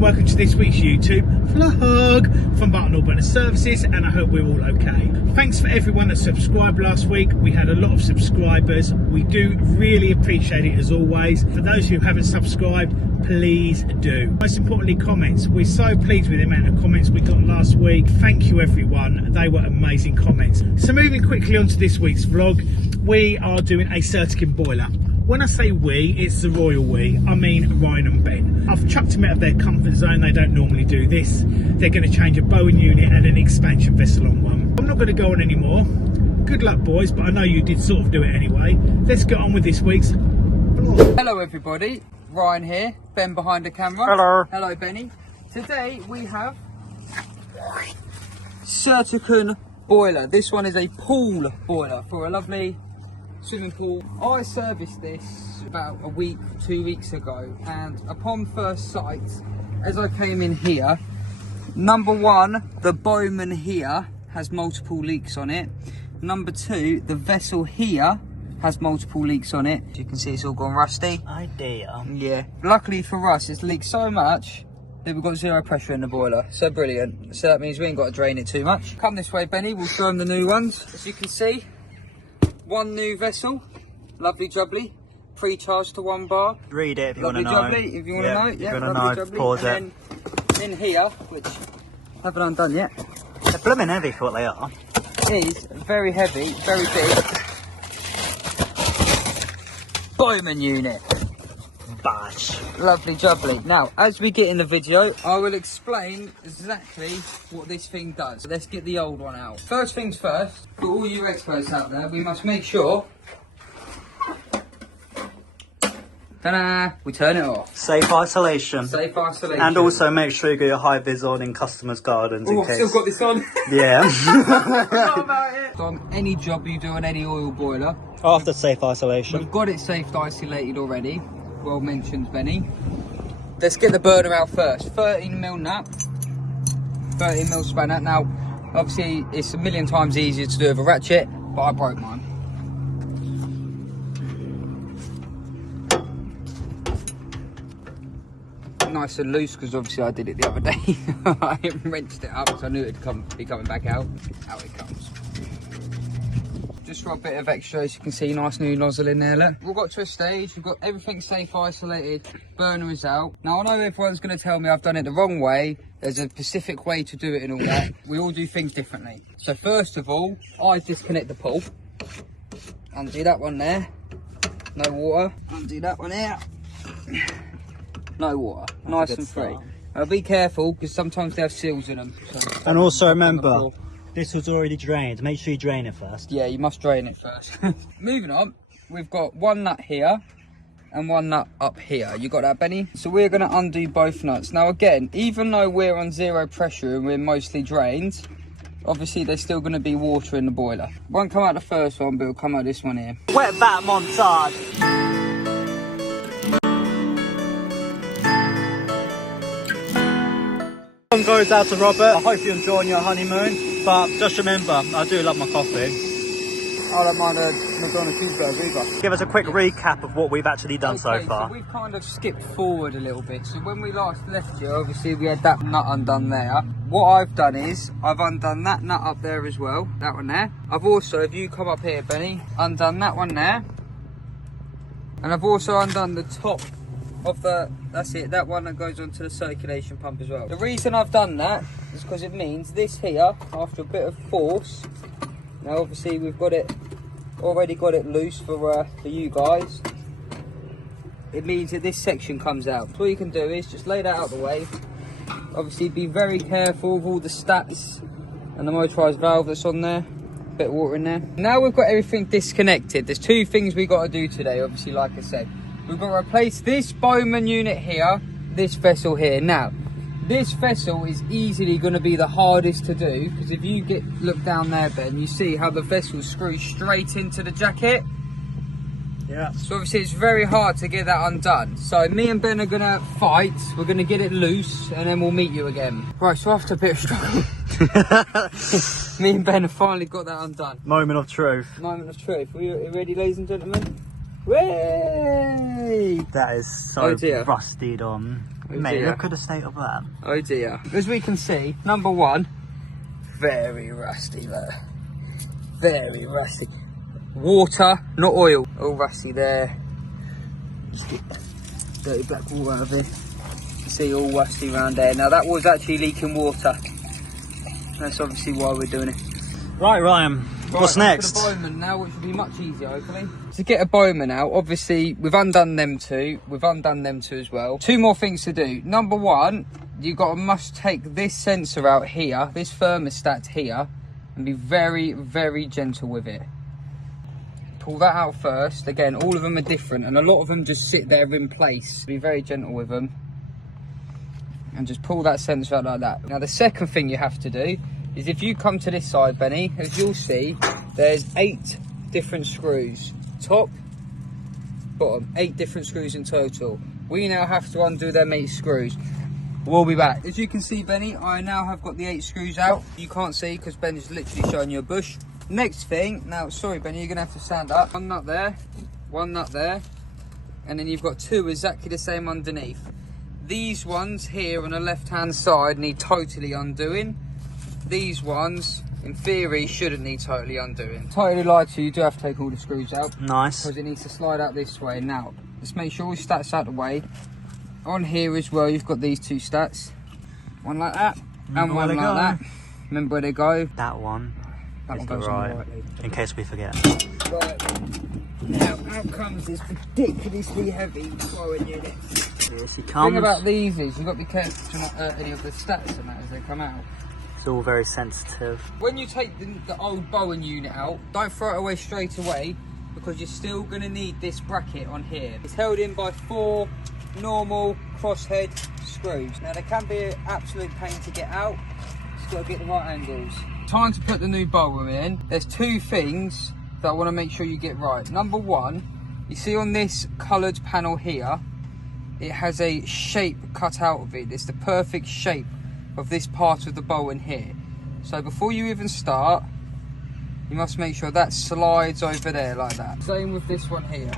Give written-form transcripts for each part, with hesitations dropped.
and welcome to this week's YouTube vlog from Barton Burner Services, and I hope we're all okay. Thanks for everyone that subscribed last week. We had a lot of subscribers. We do really appreciate it as always. For those who haven't subscribed, please do. Most importantly, comments. We're so pleased with the amount of comments we got last week. Thank you everyone, they were amazing comments. So moving quickly on to this week's vlog, we are doing a CERTIKIN boiler. When I say we, it's the royal we. I mean Ryan and Ben. I've chucked them out of their comfort zone. They don't normally do this. They're going to change a Bowen unit and an expansion vessel on one. I'm not going to go on anymore. Good luck boys, but I know you did sort of do it anyway. Let's get on with this week's vlog. Hello everybody, Ryan here, Ben behind the camera. Hello. Hello Benny. Today we have CERTIKIN boiler. This one is a pool boiler for a lovely swimming pool. I serviced this about a week, 2 weeks ago, and upon first sight, as I came in here, number one, the Bowman here has multiple leaks on it. Number two, the vessel here has multiple leaks on it. As you can see, it's all gone rusty. Oh dear. Yeah. Luckily for us, it's leaked so much that we've got zero pressure in the boiler. So brilliant. So that means we ain't got to drain it too much. Come this way, Benny. We'll show them the new ones. As you can see, one new vessel. Lovely jubbly. Pre-charged to 1 bar. Read it if you want to know. Lovely jubbly, if you want to know. Yeah, lovely jubbly. Pause it. And then in here, which I haven't undone yet, They're blooming heavy for what they are. is very heavy, very big Bowman unit. Bash. Lovely jubbly. Now, as we get in the video, I will explain exactly what this thing does. Let's get the old one out. First things first, for all you experts out there, we must make sure, ta-da, we turn it off. Safe isolation. Safe isolation. And also make sure you get your high vis on in customers' gardens Oh, in I've case. still got this on. Yeah. Forgot about it. On any job you do on any oil boiler, After safe isolation. we've got it safe isolated already. Well mentioned, Benny. Let's get the burner out first. 13mm nut, 13mm spanner. Now, obviously, it's a million times easier to do with a ratchet, but I broke mine. Nice and loose, because obviously I did it the other day. I wrenched it up, so I knew it'd be coming back out. Out it comes. Just for a bit of extra, as you can see, nice new nozzle in there, look. We've got to a stage, we've got everything safe isolated, burner is out. Now I know everyone's going to tell me I've done it the wrong way, there's a specific way to do it and all that. We all do things differently. So first of all, I disconnect the pull. Undo that one there, no water. Undo that one here, no water, nice and free. Now be careful, because sometimes they have seals in them. So And also remember, this was already drained. Make sure you drain it first. yeah, you must drain it first. Moving on, we've got one nut here and one nut up here. You got that, Benny? So we're going to undo both nuts. Now again, even though we're on zero pressure and we're mostly drained, obviously there's still going to be water in the boiler. Won't come out the first one, but it'll come out this one here. Wet bat montage. One goes out to Robert. I hope you're enjoying your honeymoon. But just remember, I do love my coffee. I don't mind a McDonald's cheeseburger either. Give us a quick recap of what we've actually done so far. So we've kind of skipped forward a little bit. So when we last left you, obviously we had that nut undone there. What I've done is, I've undone that nut up there as well, that one there. I've also, if you come up here, Benny, undone that one there. And I've also undone the top of the, that's it, that one that goes onto the circulation pump as well. The reason I've done that is because it means this here, after a bit of force, now obviously we've got it, already got it loose for you guys, it means that this section comes out. So what you can do is just lay that out of the way. Obviously be very careful of all the stats and the motorised valve that's on there. Bit of water in there. Now we've got everything disconnected. There's two things we got to do today, obviously, like I said. We've got to replace this Bowman unit here, this vessel here. Now, this vessel is easily going to be the hardest to do, because if you look down there, Ben, you see how the vessel screws straight into the jacket. Yeah. So obviously it's very hard to get that undone. So me and Ben are going to fight. We're going to get it loose, and then we'll meet you again. Right, so after a bit of struggle, me and Ben have finally got that undone. Moment of truth. Moment of truth. Are you ready, ladies and gentlemen? Way! That is so Oh dear. rusted on. Mate, look at the state of that. Oh dear. As we can see, number one, very rusty there. Very rusty. Water, not oil. All rusty there. Just get dirty black water out of it. You can see all rusty around there. Now that was actually leaking water. That's obviously why we're doing it. Right, Ryan. What's next? The bowman now, which will be much easier, hopefully. To get a bowman out, obviously we've undone them two. We've undone them two as well. Two more things to do. Number one, must take this sensor out here, this thermostat here, and be very, very gentle with it. Pull that out first. Again, all of them are different, and a lot of them just sit there in place. Be very gentle with them, and just pull that sensor out like that. Now, the second thing you have to do is if you come to this side, Benny, as you'll see, there's 8 different screws. Top, bottom, 8 different screws in total. We now have to undo them 8 screws. We'll be back. As you can see, Benny, I now have got the 8 screws out. You can't see because Ben is literally showing you a bush. Next thing, now, sorry, Benny, you're gonna have to stand up. One nut there, and then you've got 2 exactly the same underneath. These ones here on the left-hand side need totally undoing. These ones, in theory, shouldn't need totally undoing. Totally lied to you, you do have to take all the screws out. Nice. Because it needs to slide out this way. Now, let's make sure all your stats out the way. On here as well, you've got these 2 stats. One like that, and one like that. Remember where they go? That one. That one goes right. on the right. In case we forget. Right. Now, out comes this ridiculously heavy throwing unit. Here she The comes. thing about these is you've got to be careful to not hurt any of the stats and that as they come out. It's all very sensitive. When you take the old Bowen unit out, don't throw it away straight away because you're still going to need this bracket on here. It's held in by 4 normal crosshead screws. Now they can be an absolute pain to get out, just got to get the right angles. Time to put the new Bowen in. There's 2 things that I want to make sure you get right. Number one, you see on this coloured panel here, it has a shape cut out of it. It's the perfect shape of this part of the Bowen here. So before you even start, you must make sure that slides over there like that. Same with this one here.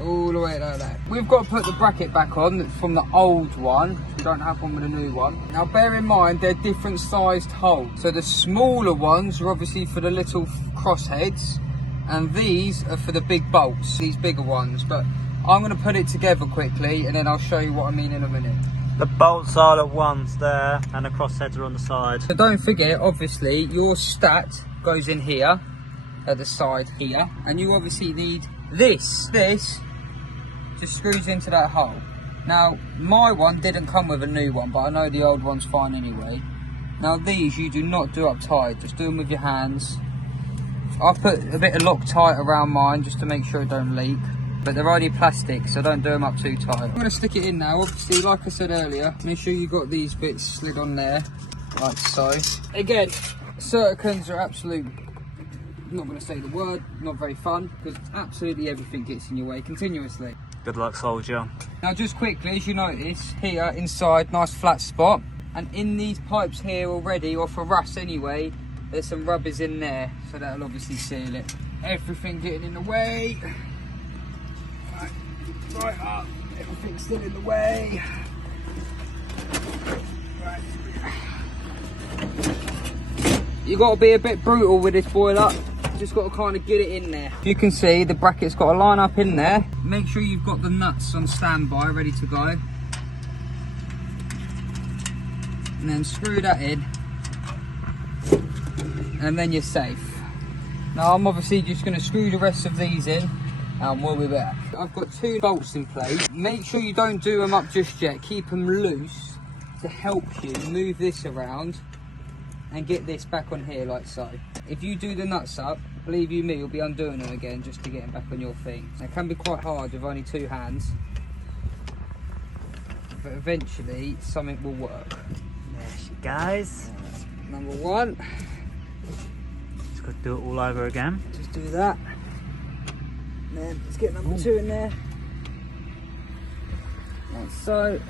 All the way like that. We've got to put the bracket back on from the old one. We don't have one with a new one. Now bear in mind they're different sized holes. So the smaller ones are obviously for the little crossheads, and these are for the big bolts, these bigger ones. But I'm going to put it together quickly and then I'll show you what I mean in a minute. The bolts are the ones there, and the crossheads are on the side. So don't forget, obviously, your stat goes in here, at the side here, and you obviously need this. This just screws into that hole. Now, my one didn't come with a new one, but I know the old one's fine anyway. Now these, you do not do up tight, just do them with your hands. I've put a bit of Loctite around mine just to make sure it don't leak. But they're only plastic, so don't do them up too tight. I'm going to stick it in now. Obviously, like I said earlier, make sure you got these bits slid on there, like so. Again, CERTIKINs are absolute, I'm not going to say the word, not very fun, because absolutely everything gets in your way continuously. Good luck, soldier. Now, just quickly, as you notice, here inside, nice flat spot. And in these pipes here already, or for rust anyway, there's some rubbers in there, so that'll obviously seal it. Everything getting in the way. Right up, everything's still in the way. Right. You got to be a bit brutal with this boiler. Just got to kind of get it in there. You can see the bracket's got to line up in there. Make sure you've got the nuts on standby, ready to go. And then screw that in. And then you're safe. Now I'm obviously just going to screw the rest of these in. And we'll be back. I've got 2 bolts in place. Make sure you don't do them up just yet. Keep them loose to help you move this around and get this back on here like so. If you do the nuts up, believe you me, you'll be undoing them again just to get them back on your thing. It can be quite hard with only 2 hands, but eventually something will work. There she goes. Number 1. Just got to do it all over again. Just do that. And then let's get number 2 in there. Like so.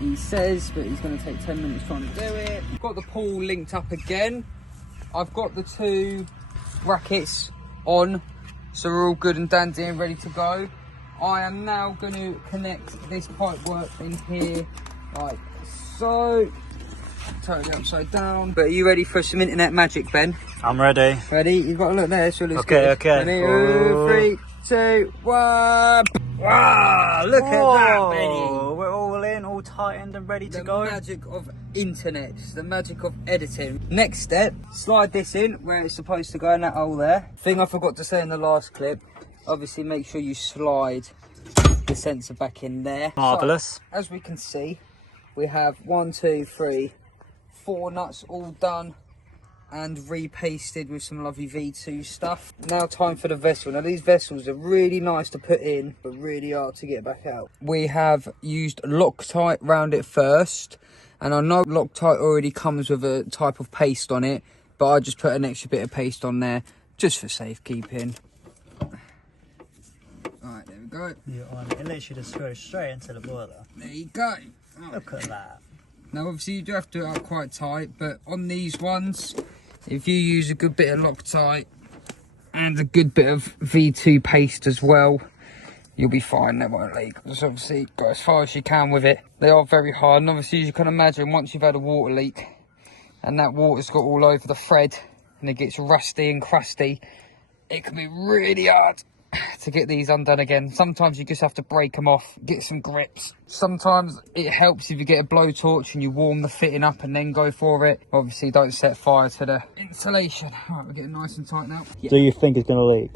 He says, but he's going to take 10 minutes trying to do it. I've got the pool linked up again. I've got the 2 brackets on So we're all good and dandy and ready to go. I am now going to connect this pipe work in here like so. Totally upside down. But are you ready for some internet magic, Ben? I'm ready. Ready? You've got to look there, so let's Okay, get okay. Ready? 3, 2, 1. Wow, look at that, Benny. We're all in, all tightened and ready to go. The magic of internet, the magic of editing. Next step, slide this in where it's supposed to go in that hole there. Thing I forgot to say in the last clip, obviously make sure you slide the sensor back in there. Marvellous. So, as we can see, we have 1, 2, 3, 4 nuts all done and repasted with some lovely V2 stuff. Now time for the vessel. Now these vessels are really nice to put in, but really hard to get back out. We have used Loctite round it first, and I know Loctite already comes with a type of paste on it, but I just put an extra bit of paste on there just for safekeeping. Alright, there we go. It literally just goes straight into the boiler. There you go. Right. Look at that. Now obviously you do have to do it up quite tight, but on these ones, if you use a good bit of Loctite and a good bit of V2 paste as well, you'll be fine, they won't leak. Just obviously go as far as you can with it. They are very hard, and obviously as you can imagine, once you've had a water leak and that water's got all over the thread and it gets rusty and crusty, it can be really hard to get these undone again. Sometimes you just have to break them off, get some grips. Sometimes it helps if you get a blowtorch and you warm the fitting up and then go for it. Obviously don't set fire to the insulation. All right, we're getting nice and tight now. Yeah. Do you think it's going to leak?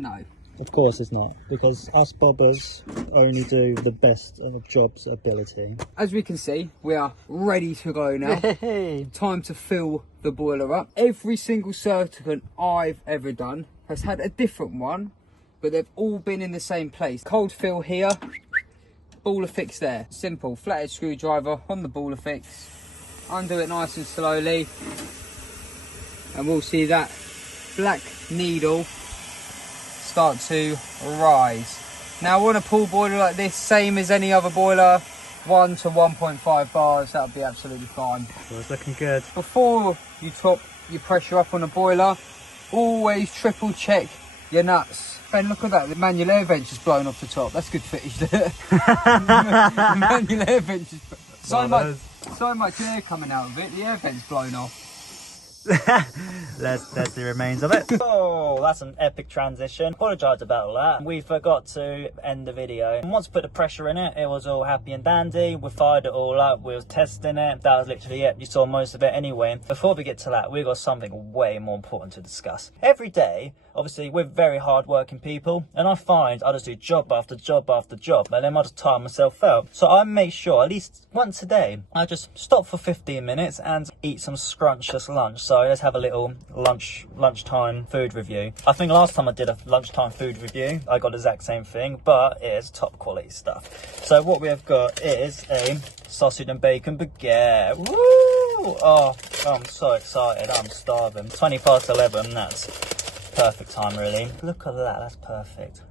No. Of course it's not, because us bobbers only do the best of job's ability. As we can see, we are ready to go now. Time to fill the boiler up. Every single CERTIKIN I've ever done has had a different one, but they've all been in the same place. Cold fill here, baller fix there. Simple, flathead screwdriver on the baller fix. Undo it nice and slowly, and we'll see that black needle start to rise. Now on a pool boiler like this, same as any other boiler, 1 to 1.5 bars, that'll be absolutely fine. So it's looking good. Before you top your pressure up on a boiler, always triple check your nuts. Ben, look at that, the manual air vent just blown off the top. That's good footage there. The manual air vent just so much air coming out of it, the air vent's blown off. There's the remains of it. Oh, that's an epic transition. Apologise about all that. We forgot to end the video. And once we put the pressure in it, it was all happy and dandy. We fired it all up. We were testing it. That was literally it. You saw most of it anyway. Before we get to that, we've got something way more important to discuss. Every day, obviously, we're very hard-working people, and I find I just do job after job after job, and then I just tire myself out. So I make sure at least once a day, I just stop for 15 minutes and eat some scrumptious lunch. So let's have a little lunchtime food review. I think last time I did a lunchtime food review, I got the exact same thing, but it is top quality stuff. So what we have got is a sausage and bacon baguette. Woo! Oh, I'm so excited. I'm starving. 20 past 11, that's perfect time, really. Look at that, that's perfect.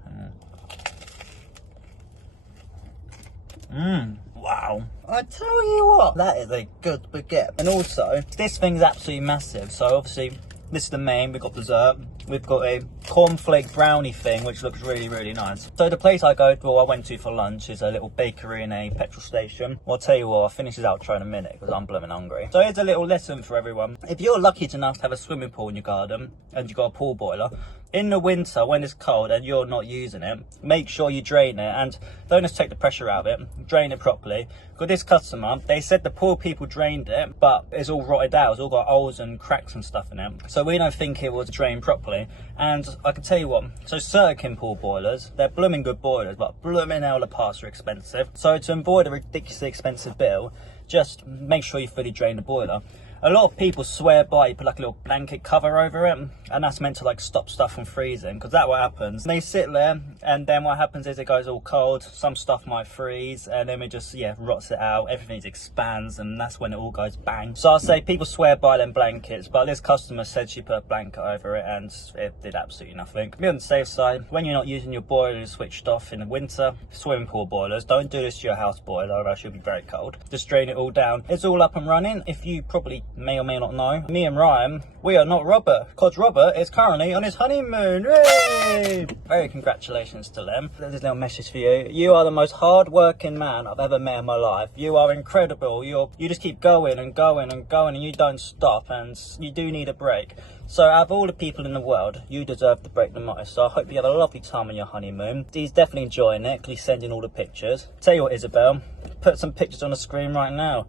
Wow. I tell you what, that is a good baguette. And also, this thing's absolutely massive. So obviously, this is the main, we've got dessert. We've got a cornflake brownie thing, which looks really, really nice. So the place I went to for lunch is a little bakery in a petrol station. Well, I'll tell you what, I'll finish this outro in a minute because I'm blooming hungry. So here's a little lesson for everyone. If you're lucky enough to have a swimming pool in your garden and you've got a pool boiler, in the winter when it's cold and you're not using it, make sure you drain it and don't just take the pressure out of it, drain it properly. Because this customer, they said the poor people drained it, but it's all rotted out, it's all got holes and cracks and stuff in it. So we don't think it was drained properly. And I can tell you what, so CERTIKIN pool boilers, they're blooming good boilers, but blooming hell the parts are expensive. So to avoid a ridiculously expensive bill, just make sure you fully drain the boiler. A lot of people swear by you put like a little blanket cover over it, and that's meant to like stop stuff from freezing, because that's what happens. They sit there, and then what happens is it goes all cold, some stuff might freeze, and then it just, rots it out, everything expands, and that's when it all goes bang. So I say people swear by them blankets, but this customer said she put a blanket over it, and it did absolutely nothing. Be on the safe side, when you're not using your boiler switched off in the winter, swimming pool boilers, don't do this to your house boiler, or else you'll be very cold. Just drain it all down. It's all up and running. If you probably may or may not know, me and Ryan, we are not Robert, because Robert is currently on his honeymoon. Yay! Very congratulations to them. There's a little message for you. You are the most hard-working man I've ever met in my life. You are incredible. You just keep going and going and going, and you don't stop, and you do need a break. So out of all the people in the world, you deserve the break the most. So I hope you have a lovely time on your honeymoon. He's definitely enjoying it, because he's sending all the pictures. Tell you what, Isabel, put some pictures on the screen right now.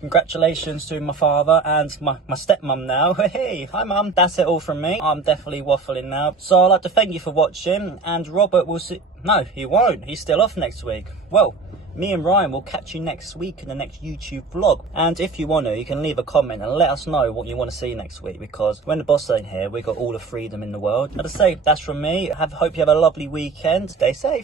Congratulations to my father and my stepmom now. Hey, hi mum. That's it all from me. I'm definitely waffling now. So I'd like to thank you for watching, and Robert will see... No, he won't. He's still off next week. Well, me and Ryan will catch you next week in the next YouTube vlog. And if you want to, you can leave a comment and let us know what you want to see next week, because when the boss ain't here, we've got all the freedom in the world. As I say, that's from me. Hope you have a lovely weekend. Stay safe.